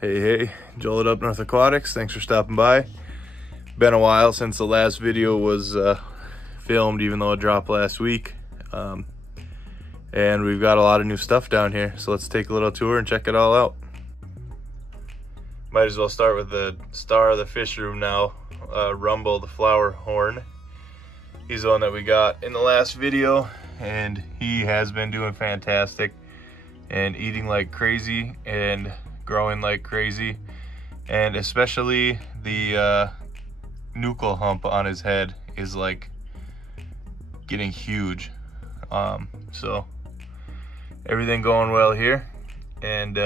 Hey, Joel at Up North Aquatics. Thanks for stopping by. Been a while since the last video was filmed, even though it dropped last week. And we've got a lot of new stuff down here, so let's take a little tour and check it all out. Might as well start with the star of the fish room now, Rumble, the Flowerhorn. He's the one that we got in the last video, and he has been doing fantastic and eating like crazy and growing like crazy, and especially the nuchal hump on his head is like getting huge. So everything going well here, and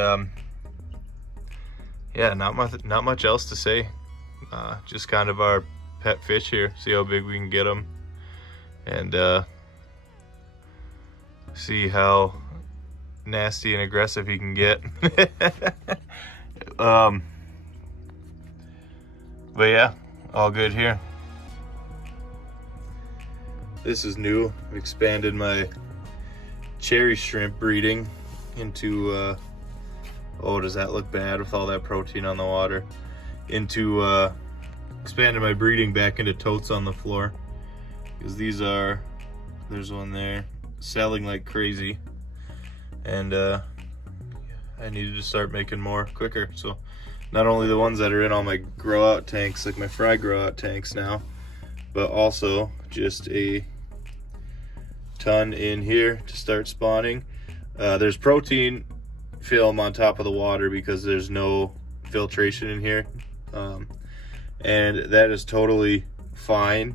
yeah, not much else to say. Just kind of our pet fish here. See how big we can get him, and see how nasty and aggressive he can get. But yeah, all good here. This is new. I've expanded my cherry shrimp breeding into oh, does that look bad with all that protein on the water? Into expanded my breeding back into totes on the floor, because these are, there's one there, selling like crazy. And I needed to start making more quicker. So not only the ones that are in all my grow out tanks, like my fry grow out tanks now, but also just a ton in here to start spawning. There's protein film on top of the water because there's no filtration in here, and that is totally fine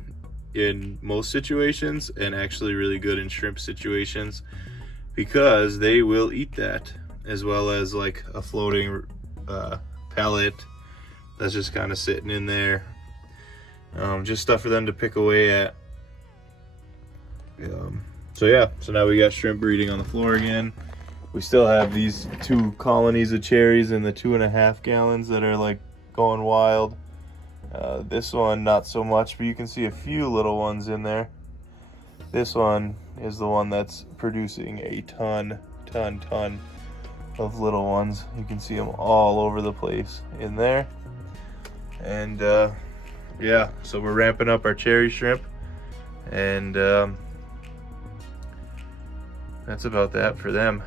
in most situations, and actually really good in shrimp situations, because they will eat that, as well as like a floating pellet that's just kind of sitting in there. Just stuff for them to pick away at. So yeah, so now we got shrimp breeding on the floor again. We still have these 2 colonies of cherries in the 2.5 gallons that are like going wild. This one not so much, but you can see a few little ones in there. This one is the one that's producing a ton of little ones. You can see them all over the place in there. And yeah, so we're ramping up our cherry shrimp, and that's about that for them.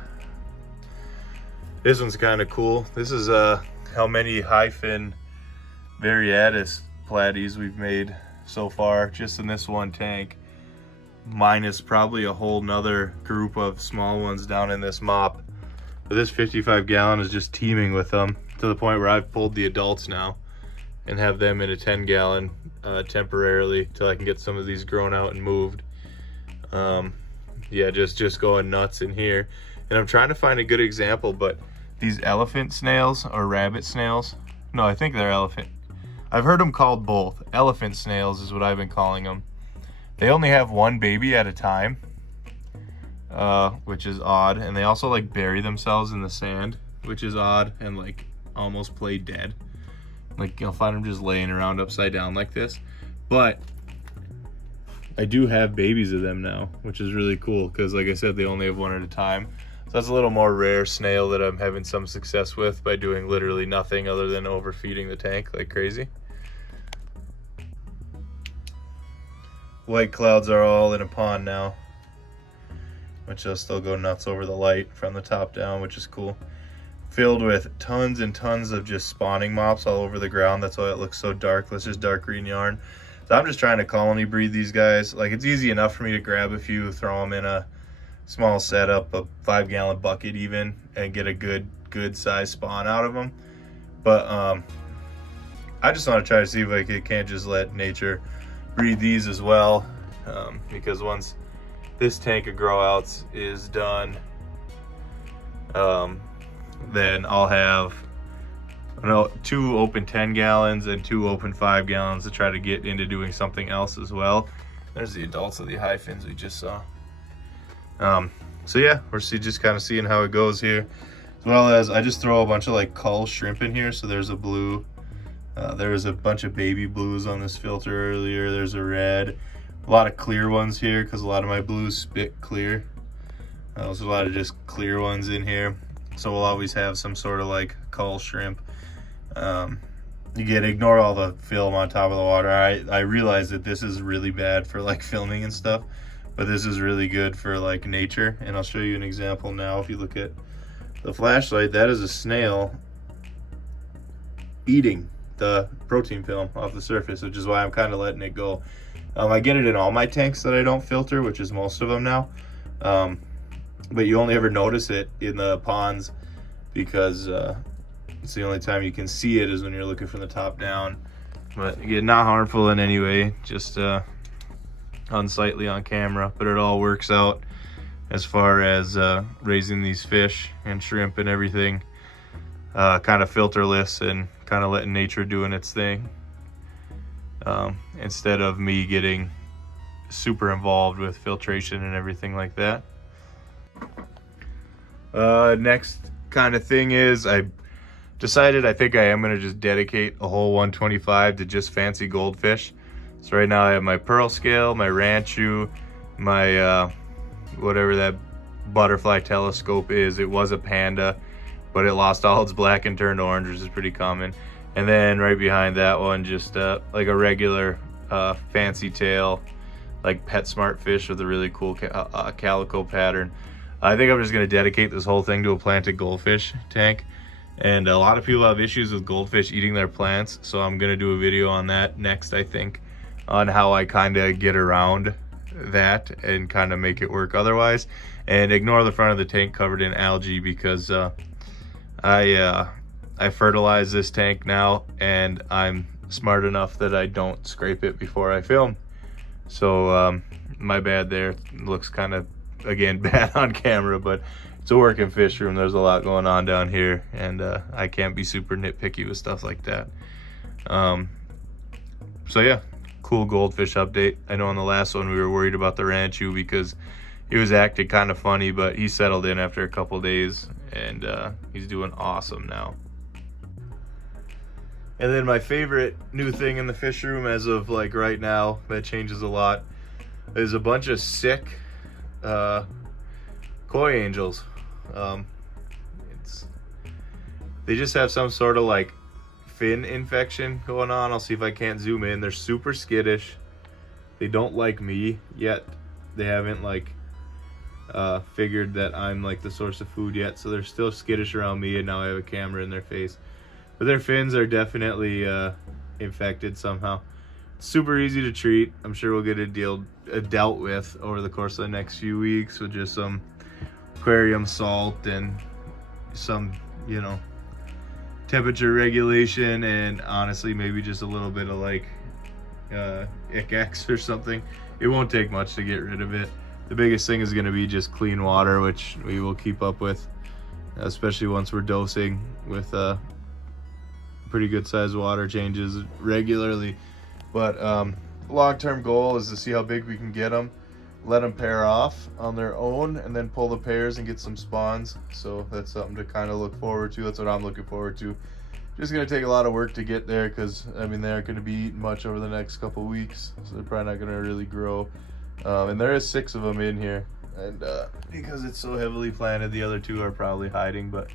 This one's kind of cool. This is how many high fin variatus platies we've made so far, just in this one tank, minus probably a whole nother group of small ones down in this mop. But this 55 gallon is just teeming with them, to the point where I've pulled the adults now and have them in a 10 gallon temporarily till I can get some of these grown out and moved. Yeah, just going nuts in here. And I'm trying to find a good example, but these elephant snails or rabbit snails, no, I think they're elephant. I've heard them called both. Elephant snails is what I've been calling them. They only have one baby at a time, which is odd. And they also like bury themselves in the sand, which is odd, and like almost play dead. Like you'll find them just laying around upside down like this. But I do have babies of them now, which is really cool, because like I said, they only have one at a time. So that's a little more rare snail that I'm having some success with by doing literally nothing other than overfeeding the tank like crazy. White clouds are all in a pond now, which will still go nuts over the light from the top down, which is cool. Filled with tons and tons of just spawning mops all over the ground. That's why it looks so dark. That's just dark green yarn. So I'm just trying to colony breed these guys. Like, it's easy enough for me to grab a few, throw them in a small setup, a 5 gallon bucket even, and get a good size spawn out of them. But I just want to try to see if I can't just let nature breed these as well, because once this tank of grow outs is done, then I'll have 2 open 10 gallons and 2 open 5 gallons to try to get into doing something else as well. There's the adults of the high fins we just saw. So yeah, we're just kind of seeing how it goes here, as well as I just throw a bunch of like cull shrimp in here. So there's a blue, there was a bunch of baby blues on this filter earlier. There's a red, a lot of clear ones here because a lot of my blues spit clear. There's a lot of just clear ones in here. so we'll always have some sort of like cull shrimp. Again, ignore all the film on top of the water. I realize that this is really bad for like filming and stuff, but this is really good for like nature. And I'll show you an example now. If you look at the flashlight, that is a snail eating the protein film off the surface, which is why I'm kind of letting it go. I get it in all my tanks that I don't filter, which is most of them now. But you only ever notice it in the ponds because it's the only time you can see it is when you're looking from the top down. But again, not harmful in any way, just unsightly on camera, but it all works out as far as raising these fish and shrimp and everything, kind of filterless and kind of letting nature doing its thing, instead of me getting super involved with filtration and everything like that. Next kind of thing is I decided I think I am going to just dedicate a whole 125 to just fancy goldfish. So right now I have my pearl scale, my ranchu, my whatever that butterfly telescope is. It was a panda, but it lost all its black and turned orange, which is pretty common. And then right behind that one, just like a regular fancy tail, like PetSmart fish with a really cool calico pattern. I think I'm just going to dedicate this whole thing to a planted goldfish tank. And a lot of people have issues with goldfish eating their plants, so I'm going to do a video on that next, I think, on how I kind of get around that and kind of make it work otherwise. And ignore the front of the tank covered in algae, because I fertilize this tank now, and I'm smart enough that I don't scrape it before I film. So my bad there. It looks kind of, again, bad on camera, but it's a working fish room. There's a lot going on down here, and I can't be super nitpicky with stuff like that. So yeah, cool goldfish update. I know on the last one we were worried about the ranchu because he was acting kind of funny, but he settled in after a couple days, and he's doing awesome now. And then my favorite new thing in the fish room as of like right now, that changes a lot, is a bunch of sick koi angels. They just have some sort of like fin infection going on. I'll see if I can't zoom in. They're super skittish. They don't like me yet. They haven't like figured that I'm like the source of food yet, so they're still skittish around me, and now I have a camera in their face. But their fins are definitely infected somehow. Super easy to treat. I'm sure we'll get it dealt with over the course of the next few weeks with just some aquarium salt and some, you know, temperature regulation, and honestly maybe just a little bit of like ICX or something. It won't take much to get rid of it. The biggest thing is going to be just clean water, which we will keep up with, especially once we're dosing with pretty good sized water changes regularly. But long-term goal is to see how big we can get them, let them pair off on their own, and then pull the pairs and get some spawns. So that's something to kind of look forward to. That's what I'm looking forward to. Just going to take a lot of work to get there, because I mean, they aren't going to be eating much over the next couple weeks, so they're probably not going to really grow. And there is 6 of them in here, and because it's so heavily planted, the other 2 are probably hiding, but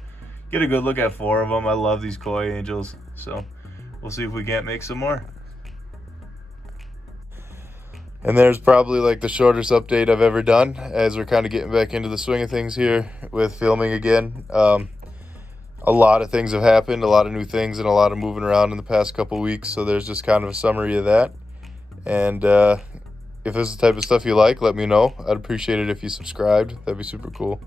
get a good look at 4 of them. I love these koi angels, so we'll see if we can't make some more. And there's probably like the shortest update I've ever done, as we're kind of getting back into the swing of things here with filming again. A lot of things have happened, a lot of new things, and a lot of moving around in the past couple weeks, so there's just kind of a summary of that. And if this is the type of stuff you like, let me know. I'd appreciate it if you subscribed. That'd be super cool.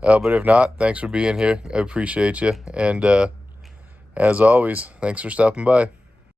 But if not, thanks for being here. I appreciate you. And as always, thanks for stopping by.